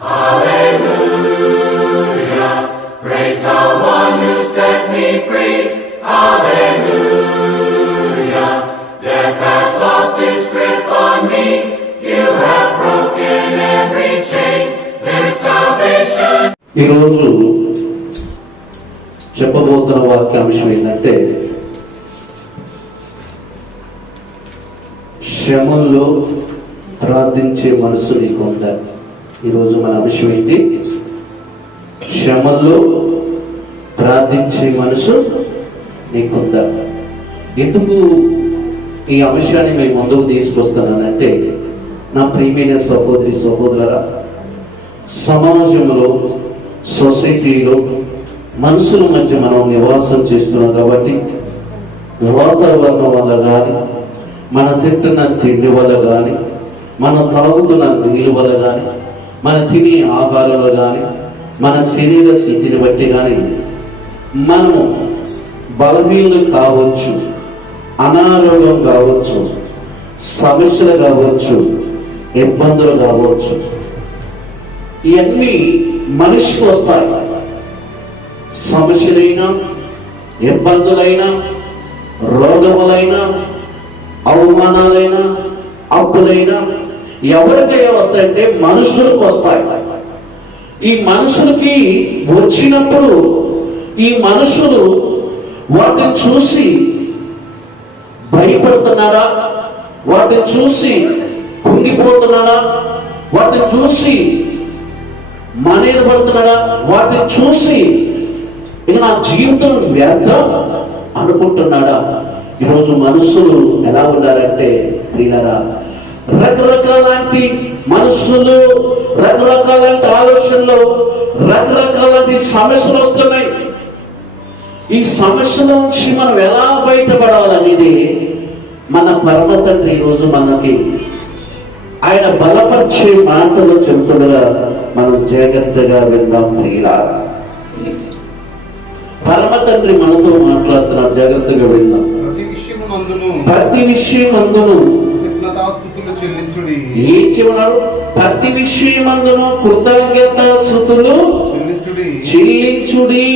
Hallelujah, praise the one who set me free. Hallelujah, death has lost its grip on me. You have broken every chain. There is salvation. ఈ రోజు చెప్పబోతున్న వాక్యాంశం ఏంటంటే, శ్రమల్లో ప్రార్థించే మనసు నీకుందా? ఈరోజు మన అంశం ఏంటి? శ్రమల్లో ప్రార్థించే మనసు నీకుందా? ఎందుకు ఈ అంశాన్ని మేము ముందుకు తీసుకొస్తున్నానంటే, నా ప్రియమైన సహోదరి సహోదరులారా, సమాజంలో సొసైటీలో మనుషుల మధ్య మనం నివాసం చేస్తున్నాం కాబట్టి వాతావరణం వల్ల కానీ, మన తింటున్న తిండి వల్ల కానీ, మన తాగుతున్న నీళ్ళు వల్ల కానీ, మన తినే ఆహారంలో కానీ, మన శరీర స్థితిని బట్టి కానీ మనము బలహీనలు కావచ్చు, అనారోగ్యం కావచ్చు, సమస్యలు కావచ్చు, ఇబ్బందులు కావచ్చు. ఇవన్నీ మనిషికి వస్తాయి. సమస్యలైనా, ఇబ్బందులైనా, రోగములైనా, అవమానాలైనా, అప్పులైనా ఎవరికైనా వస్తాయంటే మనుషులకు వస్తాయి. ఈ మనుషులకి వచ్చినప్పుడు ఈ మనుషులు వాటిని చూసి భయపడుతున్నారా? వాటిని చూసి కుంగిపోతున్నారా? వాటిని చూసి మనీద పడుతున్నాడా? వాటిని చూసి ఇక నా జీవితం వ్యర్థం అనుకుంటున్నాడా? ఈరోజు మనుషులు ఎలా ఉన్నారంటే ప్రియులారా, రకరకాలంటి మనస్సులు, రకరకాలంటి ఆలోచనలు, రకరకాలంటి సమస్యలు వస్తున్నాయి. ఈ సమస్యల నుంచి మనం ఎలా బయటపడాలనేది మన పరమ తండ్రి ఈరోజు మనకి ఆయన బలపరిచే మాటలు చెబుతుండగా మనం జాగ్రత్తగా విందాం ప్రియులారా. పరమ తండ్రి మనతో మాట్లాడుతున్నారు, జాగ్రత్తగా విందాం. ప్రతి విషయమందును ఏం చెబున్నాడు? ప్రతి విషయమందును కృతజ్ఞతాస్తుతులు చెల్లించుడి.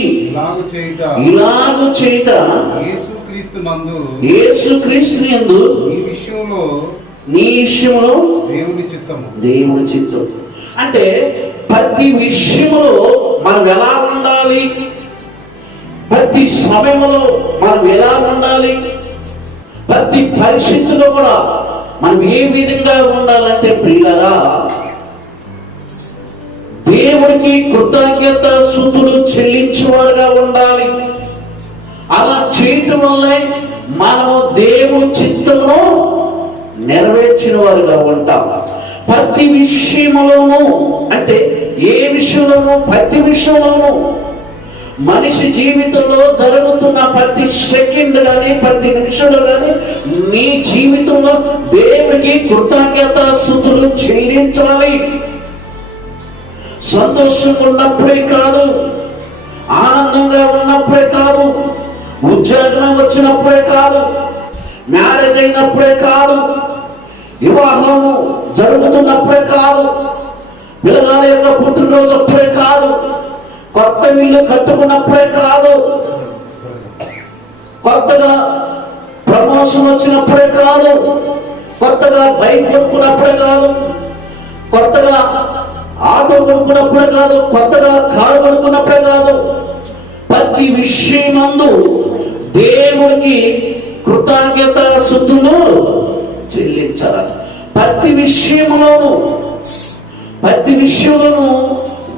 ఇలాగు చేయుట యేసుక్రీస్తు యందు నీ విషయంలో దేవుని చిత్తం. అంటే ప్రతి విషయంలో మనం ఎలా ఉండాలి, ప్రతి సమయంలో మనం ఎలా ఉండాలి, ప్రతి పరిస్థితిలో కూడా మనం ఏ విధంగా ఉండాలంటే ప్రియులారా, దేవుడికి కృతజ్ఞత స్తుతులు చెల్లించేవారుగా ఉండాలి. అలా చేయటం వల్లే మనము దేవుని చిత్తమును నెరవేర్చిన వారుగా ఉంటాం. ప్రతి విషయంలోనూ, అంటే ఏ విషయంలోనూ, ప్రతి విషయంలోనూ మనిషి జీవితంలో జరుగుతున్న ప్రతి సెకండ్ కానీ, ప్రతి నిమిషంలో కానీ నీ జీవితంలో దేవుడికి కృతజ్ఞతాస్తుతులు చెల్లించాలి. సంతోషంగా ఉన్నప్పుడే కాదు, ఆనందంగా ఉన్నప్పుడే కాదు, ఉద్యోగం వచ్చినప్పుడే కాదు, మ్యారేజ్ అయినప్పుడే కాదు, వివాహము జరుగుతున్నప్పుడే కాదు, పిల్లల యొక్క పుట్టినరోజు అప్పుడే కాదు, కొత్త ఇల్లు కట్టుకున్నప్పుడే కాదు, కొత్తగా ప్రమోషన్ వచ్చినప్పుడే కాదు, కొత్తగా బైక్ కొనుక్కున్నప్పుడే కాదు, కొత్తగా ఆటో కొనుక్కున్నప్పుడే కాదు, కొత్తగా కారు కొనుక్కున్నప్పుడే కాదు. ప్రతి విషయమందు దేవుడికి కృతజ్ఞతాస్తుతులు చెల్లించాలి. ప్రతి విషయంలోనూ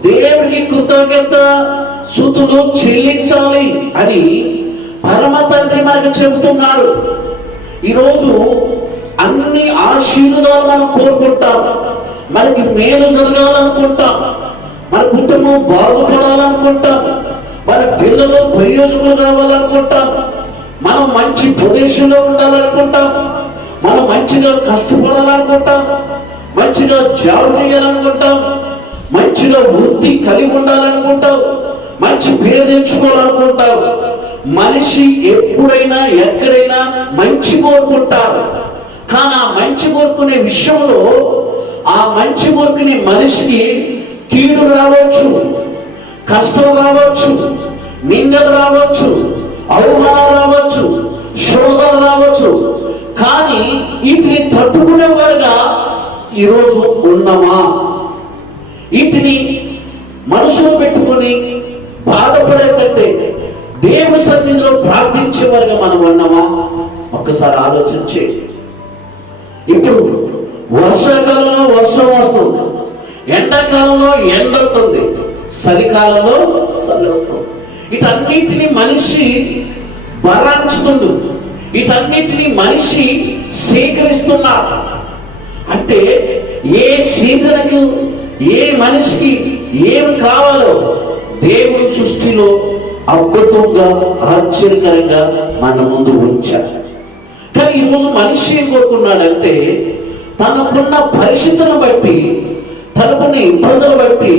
దేవుడికి కృతజ్ఞతాస్తుతులు చెల్లించాలి అని పరమ తండ్రి మనకు చెబుతున్నాడు. ఈరోజు అన్ని ఆశీర్వాదాలు మనం కోరుకుంటాం, మనకి మేలు జరగాలనుకుంటాం, మన కుటుంబం బాగుపడాలనుకుంటాం, మన పిల్లలు ప్రయోజకులు కావాలనుకుంటాం, మనం మంచి ప్రదేశంలో ఉండాలనుకుంటాం, మనం మంచిగా కష్టపడాలనుకుంటాం, మంచిగా జాబ్ చేయాలనుకుంటాం, మంచిగా వృత్తి కలిగి ఉండాలనుకుంటాం, మంచి పేరు తెచ్చుకోవాలనుకుంటాం. మనిషి ఎప్పుడైనా ఎక్కడైనా మంచి కోరుకుంటారు. కానీ ఆ మంచి కోరుకునే విషయంలో ఆ మంచి కోరుకునే మనిషికి కీడు రావచ్చు, కష్టం రావచ్చు, నిందలు రావచ్చు, అవమానం రావచ్చు, శోధన రావచ్చు. కానీ వీటిని తట్టుకునేవారుగా ఈరోజు ఉన్నామా? వీటిని మనసులో పెట్టుకొని బాధపడే కంటే దేవుని సన్నిధిలో ప్రార్థించేవారుగా మనం ఉన్నామా? ఒక్కసారి ఆలోచించే. ఇప్పుడు వర్షాకాలంలో వర్షం వస్తుంది, ఎండాకాలంలో ఎండ వస్తుంది, చలికాలంలో చలి వస్తుంది. వీటన్నిటిని మనిషి భరించుతుంది, వీటన్నిటిని మనిషి స్వీకరిస్తున్నారు. అంటే ఏ సీజన్కు ఏ మనిషికి ఏం కావాలో దేవుని సృష్టిలో అద్భుతంగా ఆశ్చర్యకరంగా మన ముందు ఉంచారు. కానీ ఈరోజు మనిషి ఏం కోరుకున్నాడంటే తనకున్న పరిస్థితులను బట్టి, తనకున్న ఇబ్బందులు బట్టి,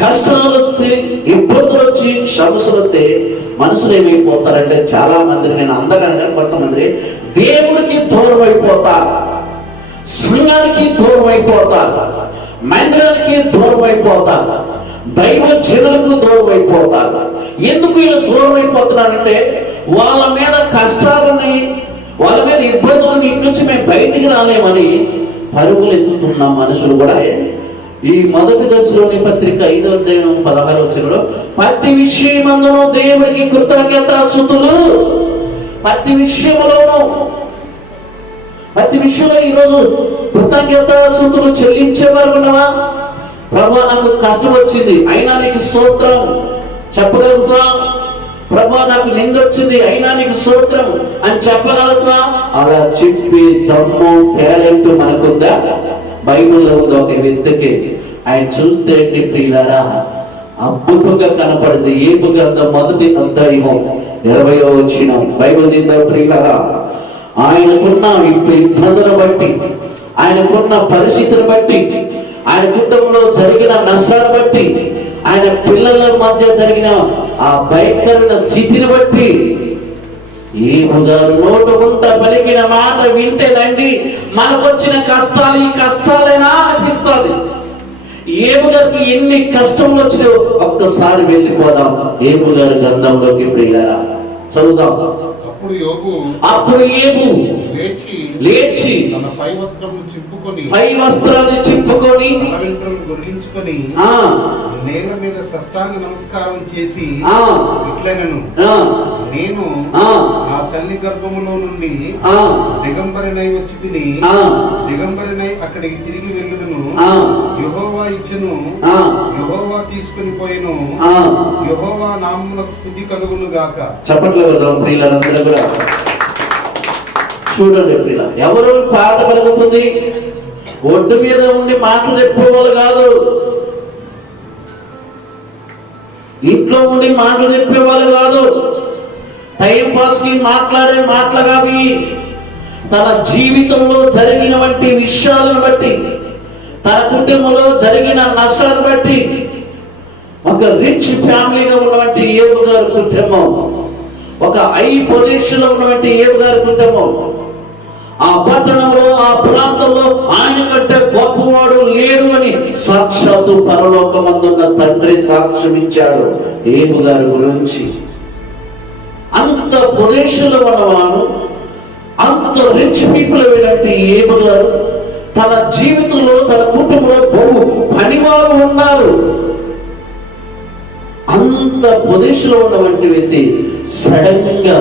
కష్టాలు వస్తే, ఇబ్బందులు వచ్చి, సమస్యలు వస్తే మనుషులు ఏమైపోతారంటే చాలా మందిని, నేను అందరికీ కొంతమంది దేవుడికి దూరం అయిపోతారు, సంఘానికి దూరం అయిపోతారు, మందిరానికి దూరం అయిపోతారు, దైవ జనులకు దూరం అయిపోతారు. ఎందుకు వీళ్ళు దూరం అయిపోతున్నారంటే వాళ్ళ మీద కష్టాలని, వాళ్ళ మీద ఇబ్బందులను ఇంటి నుంచి మేము బయటికి రాలేమని పరుగులు ఎత్తుతున్న మనుషులు కూడా ఈ మొదటి దశలోని పత్రిక 5వ అధ్యాయం 16వ వచనంలో ప్రతి విషయమందును దేవునికి కృతజ్ఞతాస్తుతులు, ప్రతి విషయంలోనూ, ప్రతి విషయంలో ఈరోజు కృతజ్ఞతాస్తుతులు చెల్లించే వరకు ఉన్నావా? ప్రభా నాకు కష్టం వచ్చింది అయినా నీకు స్తోత్రం చెప్పగలుగుతా? ప్రభా నాకు నింద వచ్చింది అయినా నీకు స్తోత్రం అని చెప్పగలుగుతా? అలా చెప్పి దమ్ము టాలెంట్ మనకుందా? బైబిల్లో ఉంది ఒక వ్యక్తికి, ఆయన చూస్తే ప్రియులారా అద్భుతంగా కనపడింది. ఏబు గ్రంథం 1వ అధ్యాయం 20వ వచనం బైబిల్ తీద్దాం ప్రియులారా. ఆయనకున్న ఇబ్బందులను బట్టి, ఆయనకున్న పరిస్థితిని బట్టి, ఆయన కుటుంబంలో జరిగిన నష్టాన్ని బట్టి, ఆయన పిల్లల మధ్య జరిగిన ఆ భయంకరమైన స్థితిని బట్టి ఏబు గారు నోటు గుంట పలికిన మాట వింటేనండి మనకొచ్చిన కష్టాలు ఈ కష్టాలైనా అనిపిస్తుంది. ఏబు గారికి ఎన్ని కష్టంలో వచ్చినాయో ఒక్కసారి వెళ్ళిపోదాం ఏబు గారి గ్రంథంలోకి ప్రియులారా, చదువుదాం. అప్పుడు యేబు లేచి తన పై వస్త్రమును చింపుకొని గొరిగించుకొని నేల మీద సాష్టాంగ నమస్కారం చేసి ఇట్లనెను, నేను నా తల్లి గర్భములో నుండి దిగంబరినై వచ్చి తిని దిగంబరినై అక్కడికి తిరిగి వెళ్ళుదును. యెహోవా ఇచ్చెను, యెహోవా తీసుకుని పోయెను, యెహోవా నామమునకు స్తుతి కలుగును గాక. చప్పట్లు ప్రియులందరూ కూడా చూడండి ప్రియుల, ఎవరు పాట పలుకుతుంది? ఒడ్డు మీద ఉండి మాటలు చెప్పేవాళ్ళు కాదు, ఇంట్లో ఉండి మాటలు చెప్పేవాళ్ళు కాదు, టైం పాస్ కి మాట్లాడే మాటలు కావి. తన జీవితంలో జరిగిన వంటి విషయాలను బట్టి, తన కుటుంబంలో జరిగిన నష్టాలను బట్టి, ఒక రిచ్ ఫ్యామిలీగా ఉన్నటువంటి ఏబు గారి కుటుంబం, ఒక హై పొజిషన్ లో ఉన్నటువంటి ఏబు గారి కుటుంబం, ఆ పట్టణంలో ఆ ప్రాంతంలో ఆయన కంటే గొప్పవాడు లేడు అని సాక్షాత్తు పరలోకమందున్న తండ్రి సాక్ష్యం ఇచ్చాడు ఏబు గారి గురించి. అంత పొజిషన్ లో ఉన్నవాడు, అంత రిచ్ పీపుల్ అయినటువంటి ఏబు గారు తన జీవితంలో, తన కుటుంబంలో బహు పనివారు ఉన్నారు. అంత పొజిషన్ లో ఉన్నటువంటి వ్యక్తి సడన్ గా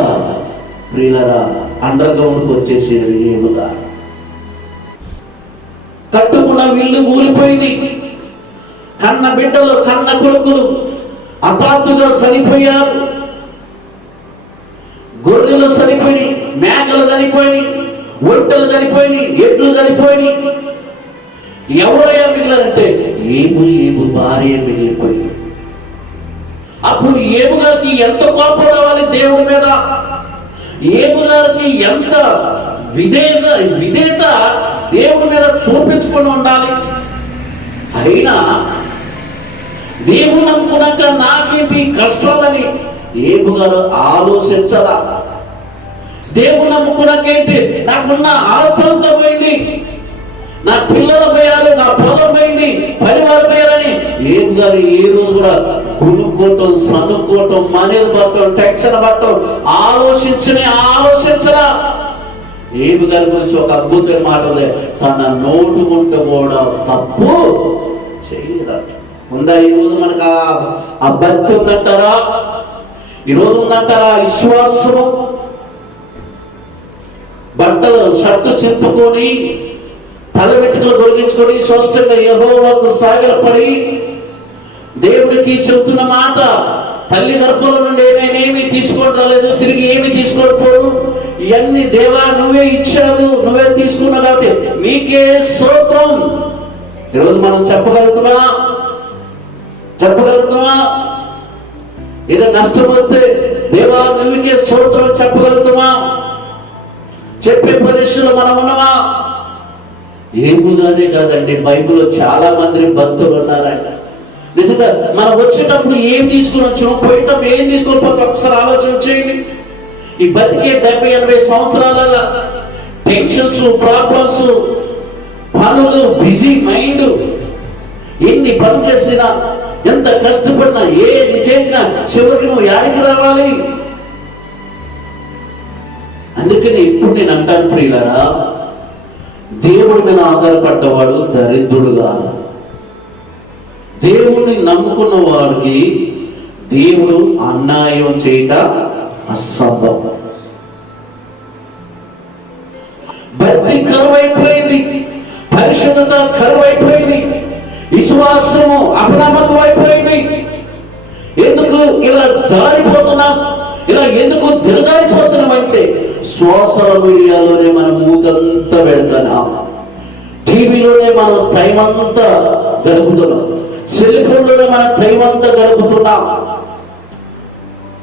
ప్రియులారా అండర్ గ్రౌండ్ వచ్చేసి ఏముగా కట్టుకున్న విల్లు ఊరిపోయింది, కన్న బిడ్డలు, కన్న కొడుకులు హఠాత్తుగా చనిపోయారు. గొర్రెలు చనిపోయి, మేకలు చనిపోయి, ఒంటలు చనిపోయి, ఎడ్లు చనిపోయి, ఎవరయ్యా మిగిలారంటే ఏబు భార్య మిగిలిపోయింది. అప్పుడు ఏబు గారికి ఎంత కోపం రావాలి దేవుడి మీద, ఏబు గారికి ఎంత విధేయత దేవుడి మీద చూపించుకొని ఉండాలి. అయినా దేవుడు నమ్ముకున్నాక నాకేంటి కష్టాలని ఏబు గారు ఆలోచించాలా? దేవుడు నమ్ముకున్నాకేంటి, నాకున్న ఆస్తులంతా పోయింది, నా పిల్లలు పోయారు, నా పొలం పోయింది, పరివారం పోయారని గారు ఏ రోజు కూడా కొనుక్కోవటం, చదువుకోవటం, మనీలు పట్టడం, టెన్షన్ పట్టడం ఆలోచించరా. ఏబు గారి గురించి ఒక అద్భుతమైన మాట ఉంది, తన నోటు గుంట కూడా తప్పు చేయరా. ఉందా ఈరోజు మనకు ఆ భక్తి ఉందంటారా? ఈరోజు ఉందంటారా విశ్వాసము? బట్టలు షర్టు చింపుకొని, తల వెంట్రుకలు తొలగించుకొని స్పష్టంగా యెహోవాకు సాగిలపడి దేవుడికి చెబుతున్న మాట, తల్లి గర్భంలో నుండి నేనేమి తీసుకొని రాలేదు, తిరిగి ఏమి తీసుకోకపోను, ఇవన్నీ దేవా నువ్వే ఇచ్చావు, నువ్వే తీసుకున్నావు కాబట్టి నీకే స్తోత్రం. ఈరోజు మనం చెప్పగలుగుతామా? ఏదో నష్టం వస్తే దేవా నువ్వుకే స్తోత్రం చెప్పగలుగుతామా? చెప్పే ప్రదేశంలో మనం ఉన్నామా? ఏముగానే కాదండి, బైబిల్లో చాలా మంది భక్తులు ఉన్నారంట. నిజంగా మనం వచ్చేటప్పుడు ఏం తీసుకుని వచ్చాం, పోయేటప్పుడు ఏం తీసుకొని పోతే ఒకసారి ఆలోచన చేయండి. ఈ బతికే 70-80 సంవత్సరాల టెన్షన్స్, ప్రాబ్లమ్స్, పనులు, బిజీ మైండ్, ఎన్ని పనులు చేసినా, ఎంత కష్టపడినా, ఏది చేసినా చివరికి నువ్వు యాడికి రావాలి? అందుకని ఇప్పుడు నేను అంటాను ప్రియులారా, దేవుడి మీద ఆధారపడ్డవాడు దరిద్రుడుగా, దేవుణ్ణి నమ్ముకున్న వాడికి దేవుడు అన్యాయం చేయట అసంభవం. భక్తి కరువైపోయింది, పరిశుద్ధత కరువైపోయింది, విశ్వాసము అపనమ్మకం అయిపోయింది. ఎందుకు ఇలా జారిపోతున్నాం, ఇలా ఎందుకు దిగజారిపోతున్నాం అంటే సోషల్ మీడియాలోనే మనం మూతంతా పెడుతున్నాం, టీవీలోనే మనం టైం అంతా గడుపుతున్నాం, సెల్ ఫోన్లోనే మనం టైం అంతా గడుపుతున్నాం.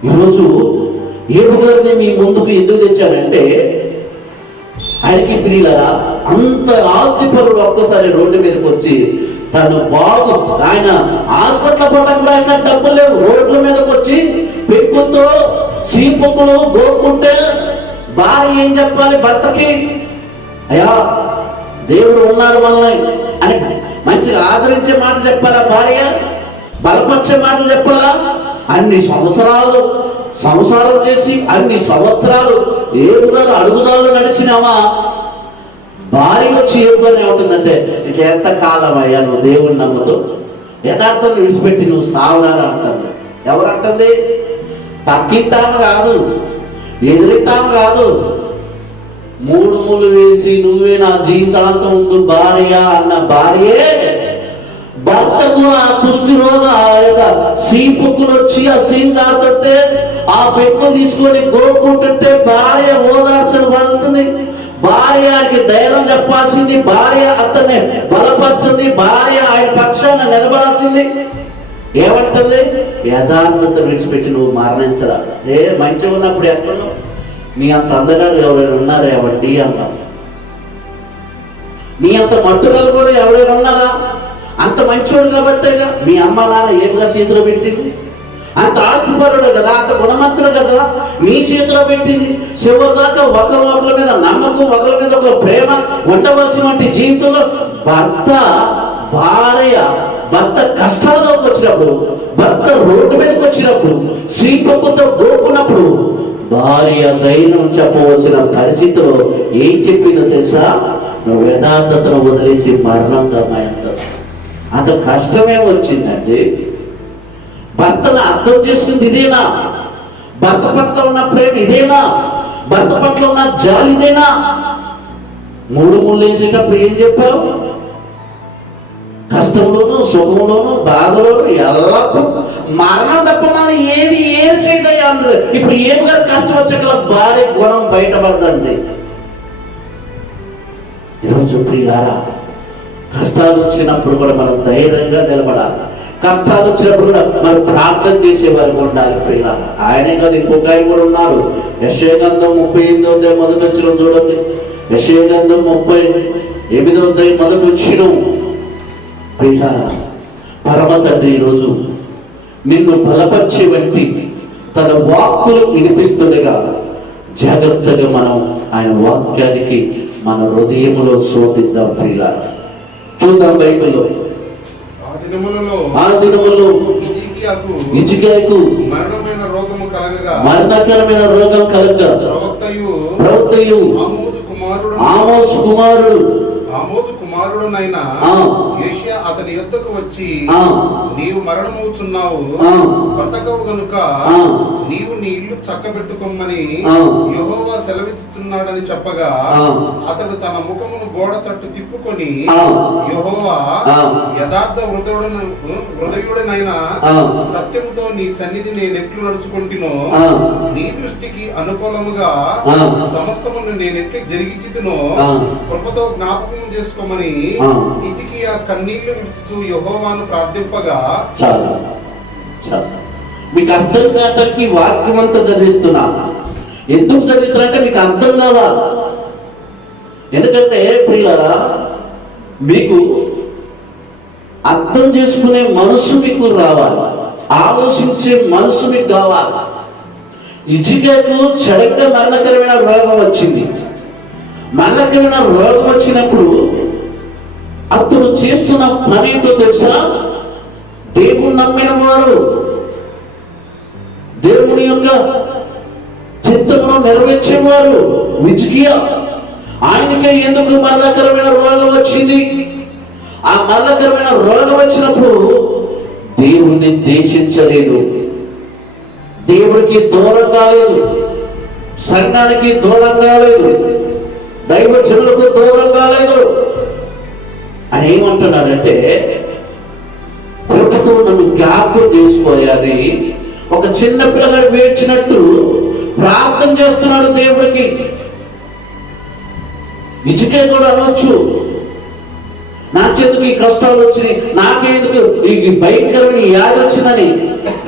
ఈరోజు ఏబు గారిని మీ ముందుకు ఎందుకు తెచ్చానంటే, ఆయనకి ప్రియులారా అంత ఆస్తిపరుడు ఒక్కసారి రోడ్డు మీదకి వచ్చి తను ఆయన హాస్పిటల్ పోవడం కూడా ఆయన డబ్బులు లేవు, రోడ్ల మీదకి వచ్చి పెక్కుతో సీపుకులు గోక్కుంటే భార్య ఏం చెప్పాలి భర్తకి? అయ్యా దేవుడు ఉన్నాడు మనల్ని అని మంచిగా ఆదరించే మాట చెప్పాలా భార్య? బలపరిచే మాటలు చెప్పాలా? అన్ని సంవత్సరాలు చేసి అన్ని సంవత్సరాలు ఏడుగారు అడుగుదాలు నడిచినావా? భార్య వచ్చి ఏడుగారు ఏముంటుందంటే, నీకు ఎంత కాలం అయ్యా నువ్వు దేవుణ్ణి నమ్ముతూ యథార్థం విడిచిపెట్టి నువ్వు సావనారా అంటుంది. ఎవరంటుంది? పక్కింటాము కాదు, ఎదురింటాము కాదు, 3 ముళ్ళు వేసి నువ్వే నా జీవితాంతం ఉండు భార్య అన్న భార్యే భర్తకు ఆ కుష్టి రోగం, ఆ యొక్క సీపుక్కులు వచ్చి ఆ సీన్ కాకుంటే ఆ పెట్టుకు తీసుకొని గోకుంటుంటే భార్య ఓదార్చవలసింది, భార్య ఆయనకి ధైర్యం చెప్పాల్సింది, భార్య అతన్ని బలపరిచింది, భార్య ఆయన పక్షాన నిలబడాల్సింది. ఏమంటుంది? యథార్థత విడిచిపెట్టి నువ్వు మరణించరా. మంచిగా ఉన్నప్పుడు ఎక్కడున్నావు? నీ అంత అందగారు ఎవరైనా ఉన్నారా ఎవరి అంటాం? నీ అంత మట్టుగలు కూడా ఎవరైనా ఉన్నారా? అంత మంచోడు కాబట్టేగా మీ అమ్మ నాన్న ఏమిగా చేతిలో పెట్టింది. అంత ఆస్తిపరుడు కదా, అంత గుణమంతుడు కదా నీ చేతిలో పెట్టింది. చివరి దాకా ఒకరి మీద నమ్మకం, ఒకరి మీద ఒక ప్రేమ ఉండవలసినటువంటి జీవితంలో భర్త కష్టాల్లోకి వచ్చినప్పుడు, భర్త రోడ్డు మీదకి వచ్చినప్పుడు, సీపక్కుతో గోకున్నప్పుడు భార్య ధైర్యం చెప్పవలసిన పరిస్థితిలో ఏం చెప్పిందో తెలుసా? నువ్వు యథార్థతను వదిలేసి మరణంగా మాయంటావు. అంత కష్టమే వచ్చిందండి. భర్తను అర్థం చేసుకుంది ఇదేనా? భర్త పట్ల ఉన్న ప్రేమ ఇదేనా? భర్త పట్ల ఉన్న జాలి ఇదేనా? 3 ముళ్ళు వేసేటప్పుడు ఏం చెప్పావు? కష్టంలోను, సుఖంలోను, బాధలోను ఎల్లప్పుడూ మరణం తప్ప మనం ఏది చేయదయ్యా అన్నది. ఇప్పుడు ఏం గారు కష్టం వచ్చాక భార్య గుణం బయటపడదండి. ఈరోజు ప్రియారా, కష్టాలు వచ్చినప్పుడు కూడా మనం ధైర్యంగా నిలబడాలి. కష్టాలు వచ్చినప్పుడు కూడా మనం ప్రార్థన చేసేవారు ఉండాలి ప్రియారా. ఆయనే కాదు, ఇంకొక ఆయన కూడా ఉన్నారు. యెషయా గ్రంథం 38 మొదటి వచ్చిన చూడండి. యెషయా గ్రంథం 38 మొదటి వచ్చిన ప్రియారా, పరమ తండ్రి ఈరోజు నిన్ను బలపరిచే వ్యక్తి తన వాక్కులు వినిపిస్తుండగా జాగ్రత్తగా మనం ఆయన వాక్యానికి మన హృదయంలో శోధిద్దాం ప్రియులారా. చూద్దాం బైబిల్లో దినములలో హిజ్కియాకు మరణమైన రోగము కలగగా మరణకరమైన రోగం కలగగా ప్రవక్తయు ఆమోసు కుమారుడునైన యోషియా అతని యొద్దకు వచ్చి, నీవు మరణమవుచున్నావు, బ్రతకవు గనుక నీవు నీ ఇల్లు చక్కబెట్టుకోమని యెహోవా సెలవిస్తున్నాడని చెప్పగా, అతడు తన ముఖమును గోడ తట్టు తిప్పుకొని, యెహోవా యథార్థ హృదయుడనైన సత్యముతో నీ సన్నిధి నేనెట్లు నడుచుకుంటునో, నీ దృష్టికి అనుకూలముగా సమస్తమును నేనెట్లు జరిగించుదునో కృపతో జ్ఞాపకం చేసుకోమని హిజ్కియా కన్నీళ్లు విడుచుచు యెహోవాను ప్రార్థింపగా. మీకు అర్థం కావడానికి వాక్యం అంతా చదివిస్తున్నా. ఎందుకు చదివిస్తున్నా మీకు అర్థం కావాలి. ఎందుకంటే ప్రియులారా, మీకు అర్థం చేసుకునే మనసు మీకు రావాలి, ఆలోచించే మనసు మీకు కావాలి. హిజ్కియాకు సడన్గా మరణకరమైన రోగం వచ్చింది. మరణకరమైన రోగం వచ్చినప్పుడు అతను చేస్తున్న పని ఏంటో తెలుసా? దేవుని నమ్మిన వారు, దేవుని యొక్క చిత్తమును నెరవేర్చేవారు హిజ్కియా. ఆయనకే ఎందుకు మరణకరమైన రోగం వచ్చింది? ఆ మరణకరమైన రోగం వచ్చినప్పుడు దేవుణ్ణి ద్వేషించలేదు, దేవుడికి దూరం కాలేదు, సంఘానికి దూరం కాలేదు, దైవజనులకు దూరం కాలేదు. అని ఏమంటున్నాడంటే, ప్రభుత్వం నన్ను జ్ఞాపకం చేసుకోవాలి, ఒక చిన్న పిల్లగాడు వేడ్చినట్టు ప్రార్థన చేస్తున్నాడు దేవుడికి. హిజ్కియా కూడా అనవచ్చు, నాకెందుకు ఈ కష్టాలు వచ్చినాయి, నాకెందుకు ఈ భయంకరమైన యాది వచ్చిందని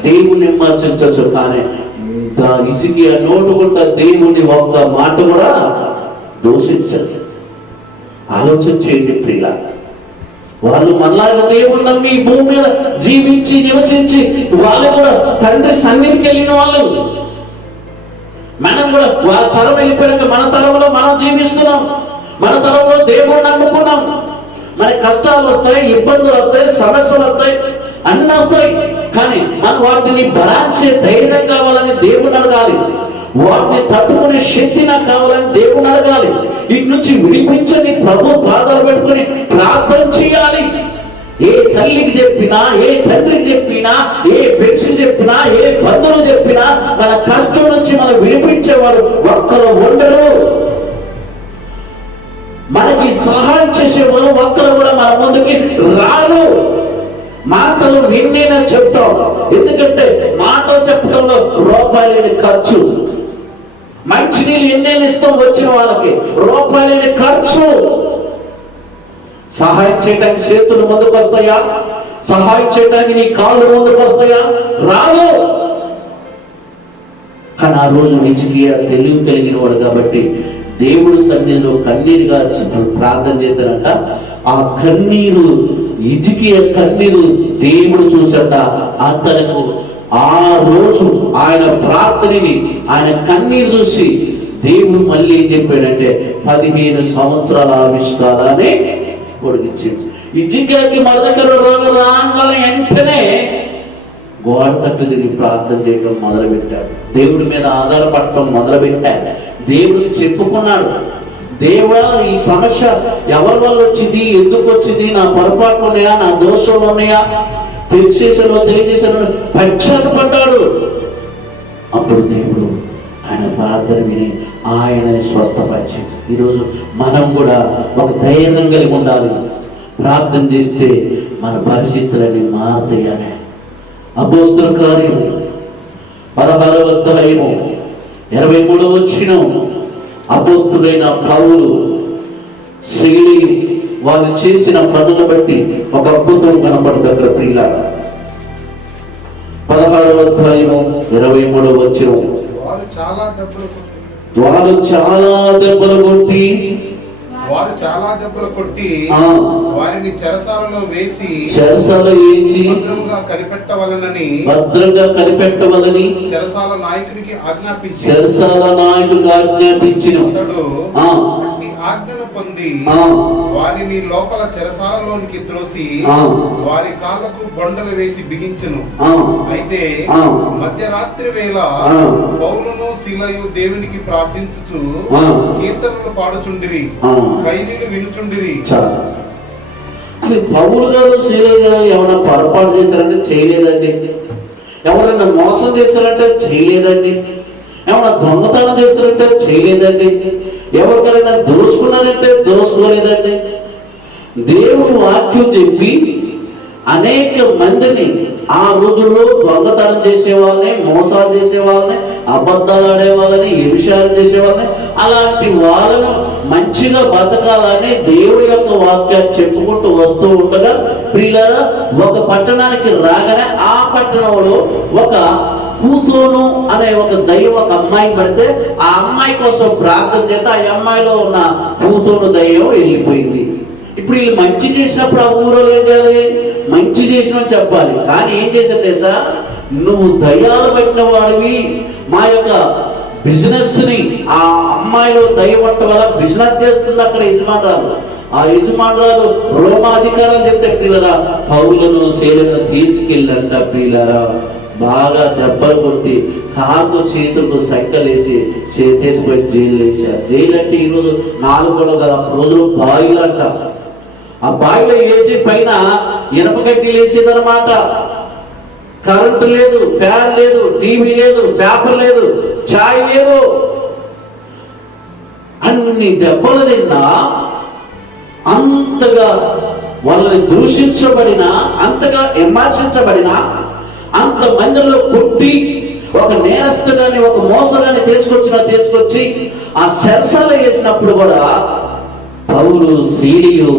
దేవుణ్ణి విమర్శించవచ్చు. కానీ హిజ్కియా నోటు కూడా దేవుని ఒక్క మాట కూడా దూషించదు. ఆలోచన చేయండి ప్రియుల. వాళ్ళు మనలాగా దేవుని నమ్మి భూమి మీద జీవించి నివసించి వాళ్ళు కూడా తండ్రి సన్నిధికి వెళ్ళిన వాళ్ళు. మనం కూడా వాళ్ళ తరం వెళ్ళిపోయాక మన తరంలో మనం జీవిస్తున్నాం, మన తరంలో దేవుని నమ్ముకున్నాం. మన కష్టాలు వస్తాయి, ఇబ్బందులు వస్తాయి, సమస్యలు వస్తాయి, అన్నీ వస్తాయి. కానీ మనం వాటిని భరాంచే ధైర్యం కావాలని దేవుని అడగాలి, వాటిని తట్టుకునే శక్తి నాకు కావాలని దేవుని అడగాలి. ఇటు నుంచి విడిపించని ప్రభు పాదాలు పెట్టుకుని ప్రార్థన చేయాలి. ఏ తల్లికి చెప్పినా, ఏ తండ్రికి చెప్పినా, ఏ వ్యక్తికి చెప్పినా, ఏ బంధువులు చెప్పినా మన కష్టం నుంచి మనం విడిపించేవారు ఒక్కరు ఉండరు. మనకి సహాయం చేసేవారు ఒక్కరు కూడా మన ముందుకి రారు. మాటలు విన్నైనా చెప్తాం, ఎందుకంటే మాటలు చెప్పడంలో రూపాయలేని ఖర్చు. మంచినీళ్ళు ఎన్నైనా ఇస్తాం వచ్చిన వాళ్ళకి, రూపాయలేని ఖర్చు. సహాయం చేయడానికి చేతులు ముందుకు వస్తాయా? సహాయం చేయడానికి నీ కాళ్ళు ముందుకు వస్తాయా? రావు. కానీ ఆ రోజు హిజ్కియా తెలివి కలిగిన వాడు కాబట్టి దేవుడు సన్నిధిలో కన్నీరుగా ప్రార్థన చేస్తారంట. ఆ కన్నీరు, హిజ్కియా కన్నీరు దేవుడు చూసట. అతనికి ఆ రోజు ఆయన ప్రార్థనని, ఆయన కన్నీరు చూసి దేవుడు మళ్ళీ ఏం చెప్పాడంటే 15 సంవత్సరాల ఆవిష్కారాన్ని పొడిగించాడు. హిజ్కియాకి మరణకర రోగం రాగానే వెంటనే గోడ తట్టు తిరిగి ప్రార్థన చేయడం మొదలుపెట్టాడు, దేవుడి మీద ఆధారపడటం మొదలుపెట్టాడు, దేవుడికి చెప్పుకున్నాడు, దేవుడా ఈ సమస్య ఎవరి వల్ల వచ్చింది, ఎందుకు వచ్చింది, నా పొరపాట్లు ఉన్నాయా, నా దోషాలు ఉన్నాయా, తెలిసేసాను తెలియజేశాను పశ్చాత్తపడ్డాడు. అప్పుడు దేవుడు ఆయన ప్రార్థన విని ఆయన స్వస్థపరిచాడు. ఈరోజు మనం కూడా ఒక ధైర్యం కలిగి ఉండాలి. ప్రార్థన చేస్తే మన పరిస్థితులన్నీ మారుతాయనే. అపోస్తలుల కార్యములు 16వ అధ్యాయము 23వ వచనం. అపోస్తలుడైన పౌలు శైలి వారు చేసిన పనులను బట్టి ఒక అద్భుతం కనపడుతుంది. ప్రియుల 16వ అధ్యాయము 23వ వచనం. వారు చాలా దెబ్బలు కొట్టి వారిని చెరసాలలో వేసి భద్రంగా కనిపెట్టవలని చెరసాల నాయకుడికి ఆజ్ఞాపించిన ఆజ్ఞను పొంది నుండి ఆ, వారిని లోపల చెరసాలలోనికి త్రోసి ఆ, వారి కాళ్ళకు బొండలు వేసి బిగించెను. ఆ, అయితే ఆ, మధ్యరాత్రి వేళ ఆ, పౌలును శీలయు దేవునికి ప్రార్థించుచు ఆ, కీర్తనలు పాడుచుండిరి, ఆ. ఖైదీలు వినుచుండిరి. చాలు. అసలు పౌలు గారు శీలయ్య గారు ఏమైనా పొరపాటు చేశారంటే చేయలేదండి. ఎవరైనా మోసం చేశారంటే చేయలేదండి. ఏమైనా దొంగతనం చేశారంటే చేయలేదండి. ఎవరికైనా దోసుకున్నారంటే దోసుకోలేదండి. దేవుడు వాక్యం చెప్పి అనేక మందిని ఆ రోజుల్లో దొంగతనం చేసే వాళ్ళని, మోసాలు చేసే వాళ్ళని, అబద్ధాలు ఆడే వాళ్ళని, వ్యభిచారం చేసే వాళ్ళని, అలాంటి వాళ్ళను మంచిగా బతకాలని దేవుడి యొక్క వాక్యాన్ని చెప్పుకుంటూ వస్తూ ఉండగా ప్రియులారా, ఒక పట్టణానికి రాగానే ఆ పట్టణంలో ఒక పూతోను అనే ఒక దయ్యం ఒక అమ్మాయి పడితే ఆ అమ్మాయి కోసం ప్రార్థన చేస్తే ఆ అమ్మాయిలో ఉన్న పూతోను దయ్యం వెళ్ళిపోయింది. ఇప్పుడు వీళ్ళు మంచి చేసినప్పుడు ఆ ఊరో ఏం చేయాలి? మంచి చేసినని చెప్పాలి. కానీ ఏం చేసా తెలుసా? నువ్వు దయ్యాలు పట్టిన వాడివి, మా యొక్క బిజినెస్ ని ఆ అమ్మాయిలో దయ్యం పట్టడం వల్ల బిజినెస్ చేస్తుంది అక్కడ యజమానురాలు. ఆ యజమానురాలు రోమా అధికారాలు చెప్తే పిల్లరా పౌలను శీలను తీసుకెళ్ళంట. పిల్లరా బాగా దెబ్బలు కొట్టి కాళ్ళు చేతులకు సైకిలేసి తీసుకుపోయి జైలు వేశారు. జైలు అంటే ఈరోజు 4 కదా, రోజులు బాయిలు అంట. ఆ బాయిలో వేసి పైన ఇనప కడ్డీలు వేసేదన్నమాట. కరెంటు లేదు, ఫ్యాన్ లేదు, టీవీ లేదు, పేపర్ లేదు, ఛాయ్ లేదు. అన్ని దెబ్బలు తిన్నా, అంతగా వాళ్ళని దూషించబడిన, అంతగా విమర్శించబడిన, అంత మందిలో కొట్టి ఒక నేరస్తుగాని ఒక మోసగాన్ని తీసుకొచ్చి ఆ సెరసాల వేసినప్పుడు కూడా పౌలు శీలియు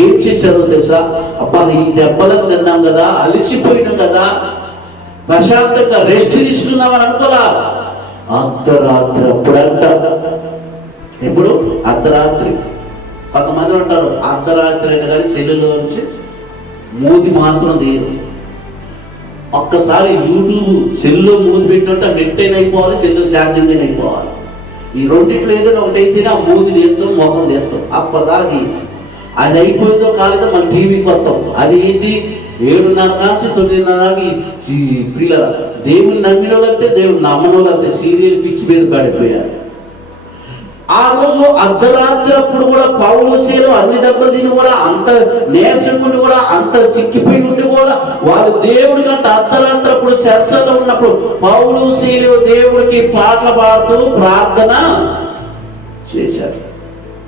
ఏం చేశారో తెలుసా? అబ్బా ఈ దెబ్బలను తిన్నాం కదా, అలిసిపోయినాం కదా, ప్రశాంతంగా రెస్ట్ తీసుకుందామని అనుకోలా. అర్ధరాత్రి అప్పుడంట. ఎప్పుడు? అర్ధరాత్రి. కొంతమంది అంటారు అర్ధరాత్రి అయినా కానీ సెల్లులో నుంచి మూతి మాత్రం తీయదు. ఒక్కసారి యూట్యూబ్ సెల్లులో మూతి పెట్టినట్టు నెట్ అయినా అయిపోవాలి, సెల్లు ఛార్జింగ్ అయినా అయిపోవాలి. ఈ రెండింటిలో ఏదైనా ఒకటి అయితేనే ఆ మూతి తీస్తాం, మొహం తీస్తాం. అప్పటిదాకా అది అయిపోయిందో కాలేదో మన టీవీకి వస్తాం. అది ఏంటి 7:30 నుంచి 9:30 దాకా పిల్లల దేవుని నమ్మిన వాళ్ళంతే, దేవుని నమ్మని వాళ్ళంతే సీరియల్ పిచ్చి మీద పడిపోయారు. ఆ రోజు అర్ధరాత్రి అప్పుడు కూడా పౌలు శీలు అన్ని దెబ్బలు తిని కూడా, అంత నేర్చుకుని కూడా, అంత సిక్కిపోయి ఉండి కూడా వాళ్ళు దేవుడి కంటే అర్ధరాత్రి అప్పుడు చర్చలో ఉన్నప్పుడు పౌలు శీలు దేవుడికి పాటలు పాడుతూ ప్రార్థన చేశారు.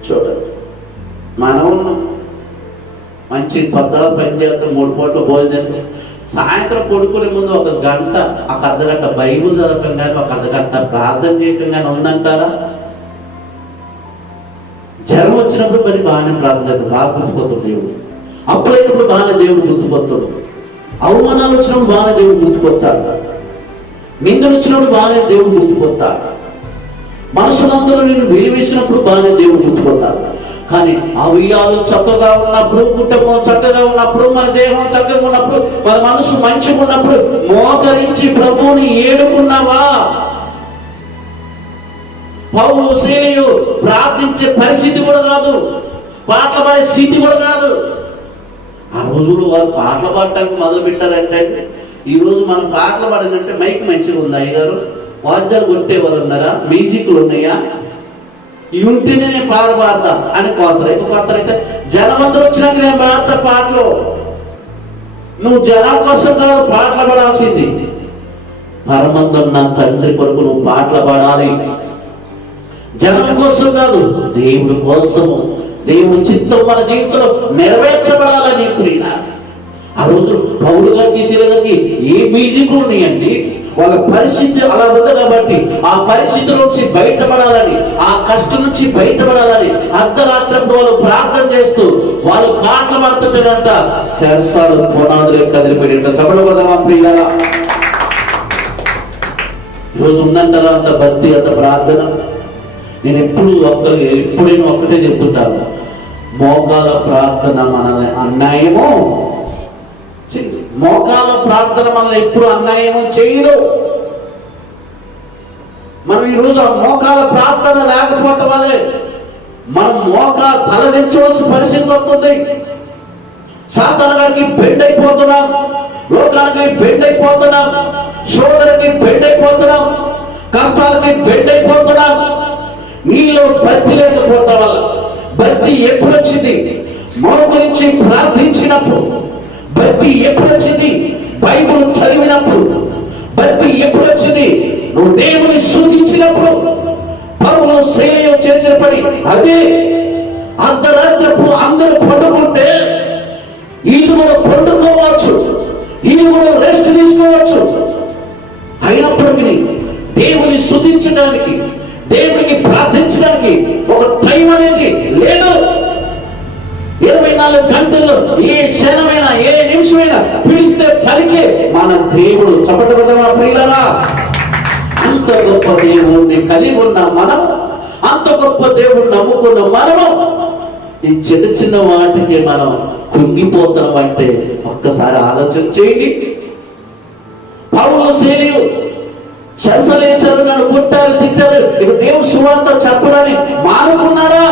చూడండి, మనం మంచి పద్దాలు పని చేస్తాం, 3 పూట్ల భోజనం, సాయంత్రం పడుకునే ముందు 1 గంట, ఒక అర్ధగంట బైబుల్ చదవటం కానీ, ఒక అర్ధగంట ప్రార్థన చేయటం కానీ ఉందంటారా? జ్వరం వచ్చినప్పుడు మరి బాగానే ప్రార్థన చేస్తాడు, బాగా గుర్తుపోతాడు దేవుడు. అప్పుడైనప్పుడు బాగానే దేవుడు గుర్తుపోతాడు. అవమానాలు వచ్చినప్పుడు బాగానే దేవుడు గుర్తుపోతాడు. నిందలు వచ్చినప్పుడు బాగానే దేవుడు గుర్తుపోతాడు. మనుషులందరూ నేను విలువేసినప్పుడు బాగానే దేవుడు గుర్తుపోతాడు. కానీ అవియాలు చక్కగా ఉన్నప్పుడు, కుటుంబం చక్కగా ఉన్నప్పుడు, మన దేహం చక్కగా ఉన్నప్పుడు, మన మనసు మంచిగా ఉన్నప్పుడు మోకరించి ప్రభువుని ఏడుకున్నావా? పౌలు శీలియు ప్రార్థించే పరిస్థితి కూడా కాదు, పాటలు పాడే స్థితి కూడా కాదు. ఆ రోజుల్లో వారు పాటలు పాడటానికి మొదలు పెట్టారంటే, ఈ రోజు మనం పాటలు పాడాలంటే మైక్ మంచిగా ఉంది, అయ్యగారు వాద్యాలు కొట్టేవారు ఉన్నారా, మ్యూజిక్లు ఉన్నాయా, ఇవి ఉంటేనే నేను పాడతా అని కొత్తరైతే జనమందరూ వచ్చినాక నేను పాడతా పాటలు. నువ్వు జనం కోసం కాదు పాటలు పాడాల్సింది, పరమందున్న తండ్రి కొరకు నువ్వు పాటలు పాడాలి. జనం కోసం కాదు, దేవుడి కోసము, దేవుడి చిత్తం మన జీవితంలో నెరవేర్చబడాలని ప్రియుల. ఆ రోజు పౌలు గారికి శీల గారికి ఏ మ్యూజిక్లు ఉన్నాయండి? వాళ్ళ పరిస్థితి అలా ఉంది కాబట్టి ఆ పరిస్థితి నుంచి బయటపడాలని, ఆ కష్టం నుంచి బయటపడాలని అర్ధరాత్రి వాళ్ళు ప్రార్థన చేస్తూ వాళ్ళు పాటలు పాడుతుంటేనంట శరసాలు పునాదులే కదిలిపోయినంట. చెప్పబడదామా ప్రియులారా? ఈరోజు ఉందంటారా అంత భక్తి, అంత ప్రార్థన? నేను ఎప్పుడైనా ఒక్కటే చెప్తుంటాను, మోకాల ప్రార్థన మనల్ని అన్యాయమో చేయదు. మోకాల ప్రార్థన మనల్ని ఎప్పుడు అన్యాయమో చేయదు. మనం ఈరోజు ఆ మోకాల ప్రార్థన లేకపోవటం వల్లే మనం తలదించవలసిన పరిస్థితి వస్తుంది. సాతానుగానికి బెండ్ అయిపోతున్నాం, లోకానికి బెండ్ అయిపోతున్నాం, శోధనకి బెండ్ అయిపోతున్నాం, కష్టాలకి బెండ్ అయిపోతున్నాం. నీలో భక్తి లేకపోవడం వల్ల. భక్తి ఎప్పుడు వచ్చింది? మోకరించి ప్రార్థించినప్పుడు. భక్తి ఎప్పుడు వచ్చింది? బైబిల్ చదివినప్పుడు. భక్తి ఎప్పుడు వచ్చింది? నువ్వు దేవుని స్తుతించినప్పుడు. పౌలు శైలియం చేసిన పని అదే. అర్ధరాత్రప్పుడు అందరూ పండుకుంటే వీళ్ళు కూడా పండుకోవచ్చు, వీళ్ళు కూడా రెస్ట్ తీసుకోవచ్చు. అయినప్పటికీ దేవుని స్తుతించడానికి, దేవునికి ప్రార్థించడానికి ఒక టైం అనేది లేదు. 24 గంటల్లో ఏ క్షణమైనా ఏ నిమిషమైనా పిలిస్తే పలికే మన దేవుడు. చప్పటి కొడదామా ప్రియులారా? అంత గొప్ప దేవుణ్ణి కలిగి ఉన్న మనము, అంత గొప్ప దేవుణ్ణి నమ్ముకున్న మనము ఈ చిన్న చిన్న వాటికి మనం కుంగిపోతున్నాం అంటే ఒక్కసారి ఆలోచన చేయండి. పౌలు శైలియు చెరసలేశారు, నన్ను కొట్టారు, తిట్టారు, ఇక దేవుడు సువార్త చెప్పడాన్ని మానుకున్నారా?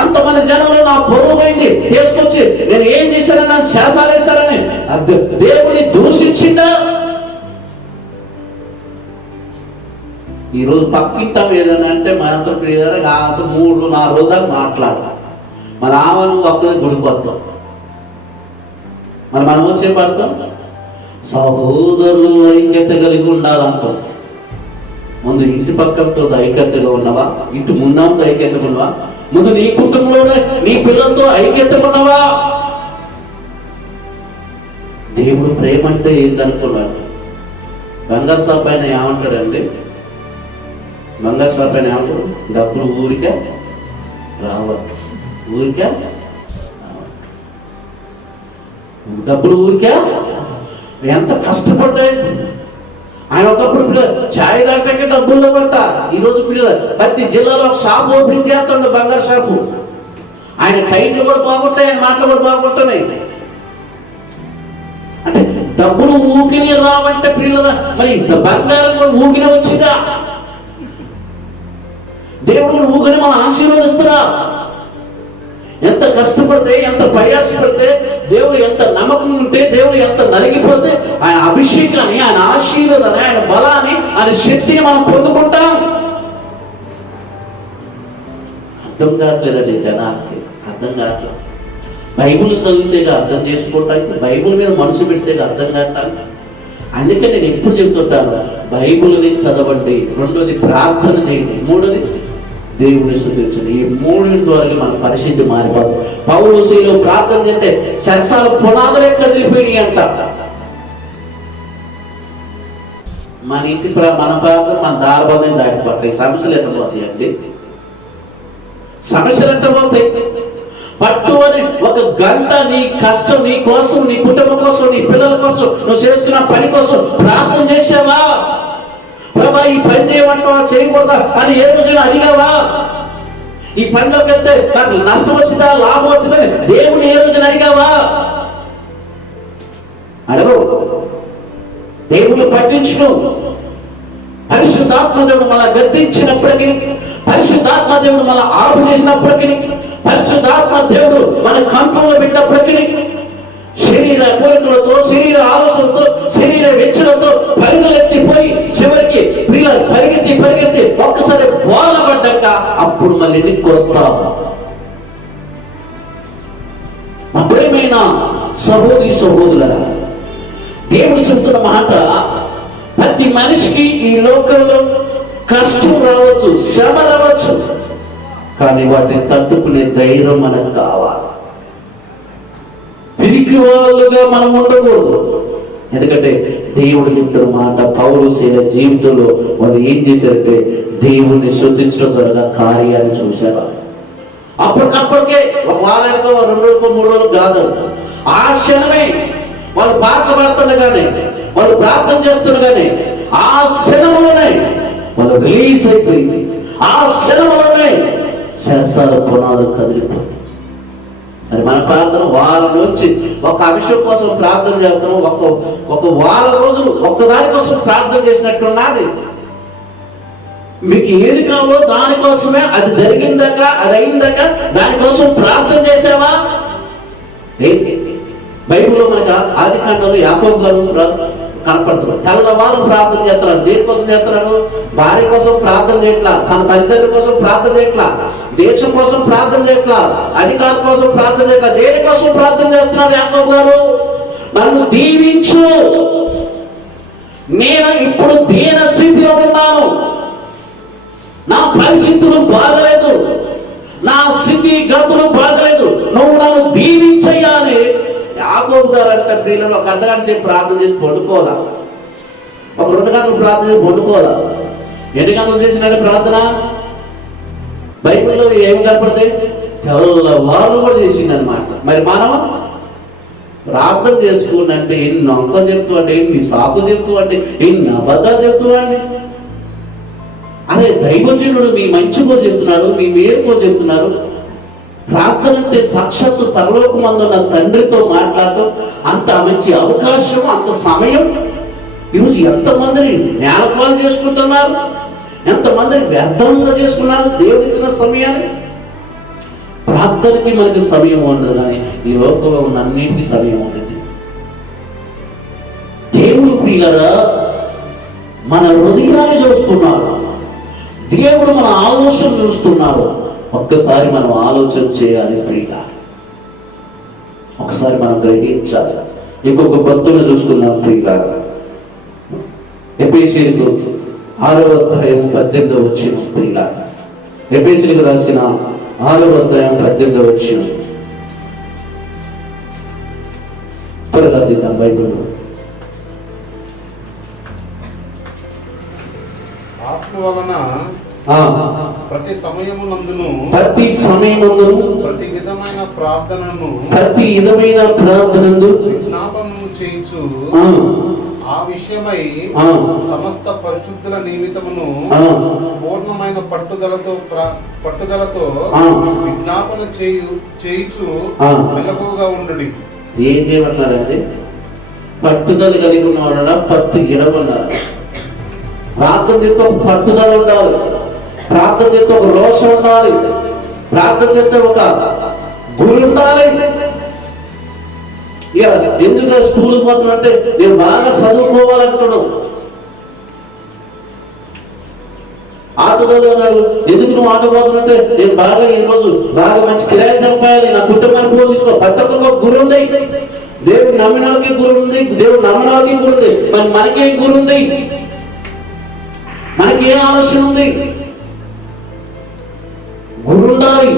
అంతమంది జనంలో నా పొరుగైంది తీసుకొచ్చి నేను ఏం చేశానని నన్ను శాసాలేశారని దేవుని దూషించిందా? ఈరోజు పక్కింటాం ఏదైనా అంటే మనతో ఆమెతో 3-4 రోజులు మాట్లాడతాం. మన ఆమెను ఒక్కరి గుడిపోతాం. మనం వచ్చే పడతాం, సహోదరులు ఐక్యత కలిగి ఉండాలంటాం. ముందు ఇంటి పక్కనతో ఐక్యతగా ఉన్నవా? ఇంటి ముందంతో ఐక్యతగా ఉన్నవా? ముందు నీ కుటుంబంలోనే నీ పిల్లలతో ఐక్యతగా ఉన్నవా? దేవుడు ప్రేమ అంటే ఏంటనుకున్నాడు? బంగారు షాప్ పైన ఏమంటాడండి? బంగారు షాప్ పైన ఏమంటాడు? డబ్బులు ఊరికే రావద్దు, ఊరికే డబ్బులు ఊరికే ఎంత కష్టపడతాయి. ఆయన ఒకప్పుడు పిల్లలు ఛాయ్ దాకా డబ్బుల్లో పట్ట. ఈరోజు పిల్లలు ప్రతి జిల్లాలో ఒక షాప్ ఓపెనింగ్ చేస్తాడు, బంగారు షాపు. ఆయన టైట్లు కూడా బాగుంటాయి, ఆయన మాటలు కూడా బాగుంటున్నాయి. అంటే డబ్బులు ఊకిని రావంటే పిల్లల మరి బంగారం కూడా ఊకిన వచ్చిందా? దేవుడు ఊగిని మనం ఆశీర్వదిస్తున్నా. ఎంత కష్టపడితే, ఎంత ప్రయాసపడితే, దేవుడు ఎంత నమ్మకం ఉంటే, దేవుడు ఎంత నలిగిపోతే ఆయన అభిషేకాన్ని, ఆయన ఆశీర్వాదాన్ని, ఆయన బలాన్ని, ఆయన శక్తిని మనం పొందుకుంటాం. అర్థం కావట్లేదండి జనానికి, అర్థం కావట్లేదు. బైబిల్ చదివితే అర్థం చేసుకోవటానికి, బైబిల్ మీద మనసు పెడితే అర్థం కావటానికి. అందుకే నేను ఎప్పుడు చెప్తుంటాను, బైబిల్ని చదవండి, రెండోది ప్రార్థన చేయండి, మూడోది దేవుని స్తుతించండి. ఈ 3 ద్వారా మన పరిస్థితి మారిపోదు. పౌలు శైలిలో ప్రార్థన చేస్తే సరసాల పునాదులే కదిలిపోయినాయి అంట. మన ఇంటి మన ప్రార్థన మన దారిబంధం దాటిపోతాయి. సమస్యలు ఎంత పోతాయి అండి? సమస్యలు ఎంత పోతాయి? పట్టు అని 1 గంట నీ కష్టం, నీ కోసం, నీ కుటుంబం కోసం, నీ పిల్లల కోసం, నువ్వు చేస్తున్న పని కోసం ప్రార్థన చేసావా? ప్రభా ఈ పని చేయమంటావా, చేయకూడదా అని ఏ రోజున అడిగావా? ఈ పనిలోకి వెళ్తే నాకు నష్టం వచ్చిందా, లాభం వచ్చిందా దేవుని ఏ రోజున అడిగావా? అడగవు. దేవుని పట్టించును. పరిశుద్ధాత్మ దేవుడు మన గద్దించినప్పటికీ, పరిశుద్ధాత్మ దేవుడు మన ఆపు చేసినప్పటికీ, పరిశుద్ధాత్మ దేవుడు మన కంట్రోల్లో పెట్టినప్పటికీ, శరీర కోరికలతో, శరీర ఆలోచనతో, శరీర వెచ్చలతో పరుగులెత్తిపోయి చివరికి పిల్లలు పరిగెత్తి ఒక్కసారి బోలపడ్డాక అప్పుడు మళ్ళీ ఇంటికి వస్తాం. ప్రియమైన సహోదరి సహోదరులారా, దేవుడు చెబుతున్న మాట, ప్రతి మనిషికి ఈ లోకంలో కష్టం రావచ్చు, శ్రమ రావచ్చు, కానీ వాటిని తట్టుకునే ధైర్యం మనకు కావాలి. పిరికి వాళ్ళుగా మనం ఉండకూడదు. ఎందుకంటే దేవుడు చెప్తున్న మాట, పౌలు శైలి జీవితంలో వాళ్ళు ఏం చేశారంటే దేవుణ్ణి స్తుతించడం ద్వారా కార్యాన్ని చూశారు. అప్పటికప్పటికే 1 వారానికో 2 రోజులకో 3 రోజులు కాదు, ఆ క్షణమే వాళ్ళు పాటలు పాడుతుండగానే, వాళ్ళు ప్రార్థన చేస్తుండగానే, ఆ క్షణంలోనే వాళ్ళు రిలీజ్ అయిపోయింది. ఆ క్షణంలోనే శాస్త్రాల పునాదులు కదిలిపోయింది. మరి మన ప్రార్థన వారం నుంచి ఒక అభిషేకం కోసం ప్రార్థన చేస్తాం, ఒక వారం రోజులు ఒక్కదాని కోసం ప్రార్థన చేసినట్లున్నది. మీకు ఏది కావాలో దానికోసమే, అది జరిగిందాక, అది అయిందాక దానికోసం ప్రార్థన చేసావా? బైబిల్లో మనకు ఆది కాండంలో యాకోబు గారు కనపడుతున్నారు. తెల్లవారు ప్రార్థన చేస్తున్నాడు. దేనికోసం చేస్తున్నాడు? భార్య కోసం ప్రార్థన చేయట్లా, తన తల్లిదండ్రుల కోసం ప్రార్థన చేయట్లా, దేశం కోసం ప్రార్థన చేయట్లా, అధికారం కోసం ప్రార్థన చేయట్లా. దేనికోసం ప్రార్థన చేస్తున్నాడు యాకోబు గారు? నన్ను దీవించు, నేను ఇప్పుడు దీన స్థితిలో ఉన్నాను, నా పరిస్థితులు బాగలేదు, నా స్థితి గతులు బాగలేదు, నువ్వు నన్ను దీవించయ్యాలి. యాకోబు గారు అంటే ప్రియులను ఒక అర్ధగంట సేపు ప్రార్థన చేసి పండుకోదా, ఒక 2 గంటలు ప్రార్థన చేసి పండుకోదా? ఎన్ని గంటలు చేసినాడు ప్రార్థన? బైబిల్లో ఏమి కనపడితే తెల్లవారు కూడా చేసింది అనమాట. మరి మనం ప్రార్థన చేసుకున్నంటే ఎన్ని అంకం చెప్తూ అంటే, ఎన్ని సాకు చెప్తూ అంటే, ఎన్ని అబద్ధాలు చెప్తూ అండి. అరే దైవజనుడు మీ మంచికో చెప్తున్నాడు, మీ మేలుకో చెప్తున్నారు. ప్రార్థన అంటే సాక్షాత్తు పరలోకమందున్న తండ్రితో మాట్లాడటం, అంత మంచి అవకాశం, అంత సమయం. ఈరోజు ఎంతమందిని నేలపాలు చేసుకుంటున్నారు, ఎంతమందిని వ్యర్థంగా చేసుకున్నారు దేవుడు ఇచ్చిన సమయాన్ని. ప్రార్థనకి మనకి సమయం ఉండదు, కానీ ఈ లోకంలో ఉన్న అన్నిటికీ సమయం ఉంటుంది. దేవుడు ప్రియులారా మన హృదయాన్ని చూస్తున్నారు, దేవుడు మన ఆలోచన చూస్తున్నారు. ఒక్కసారి మనం ఆలోచన చేయాలి ప్రియులారా, ఒకసారి మనం గ్రహించాలి. ఇంకొక భక్తులను చూసుకున్నాం ప్రియులారా. ఎఫెసీయులకు 6వ అధ్యాయం 18వ వచనం ప్రియులారా. ఎఫెసీయులకు రాసిన 6వ అధ్యాయం 18వ వచనం. త్వరగా తీద్దాం బైబిల్. ఆత్మ వలన ప్రతి సమయమునందును ప్రతి సమయమందును ప్రతి విధమైన ప్రార్థనను విజ్ఞాపనము చేయించు ఆ విషయమై సమస్త పరిశుద్ధుల నిమిత్తమును పూర్ణమైన పట్టుదలతో విజ్ఞాపన చేయించు మెలకువగా ఉండుడి. ఏమంటారంటే పట్టుదల కలిగి ఉన్నవాడా, పట్టు గిడమన్నారు. ప్రార్థన చేస్తే ఒక పట్టుదల ఉండాలి, ప్రార్థన చేస్తే ఒక రోషం ఉండాలి, ప్రార్థన చేస్తే ఒక గురి ఉండాలి. ఇక ఎందుకు స్కూల్కి పోతున్నట్టే నేను బాగా చదువుకోవాలంటున్నావు. ఆటోదారు అన్నాడు, ఎందుకు నువ్వు ఆటో పోతున్నట్టే నేను బాగా ఈరోజు బాగా మంచి కిరాయి తప్పాలి, నా కుటుంబాన్ని పోషించుకో. ప్రతి ఒక్కరికి గురి ఉంది. దేవుడు నమ్మిన వాళ్ళకి గురి ఉంది, దేవుడు నమ్మిన వాళ్ళకి గురి ఉంది. మరి మనకేం గురి ఉంది? మనకేం ఆలోచన ఉంది? గురి ఉండాలి,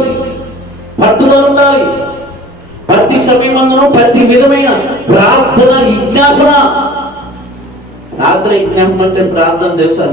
పట్టుదల ఉండాలి. ప్రతి సమయమందును ప్రతి విధమైన ప్రార్థన విజ్ఞాపన. ప్రార్థన విజ్ఞాపన అంటే ప్రార్థన తెలుసా?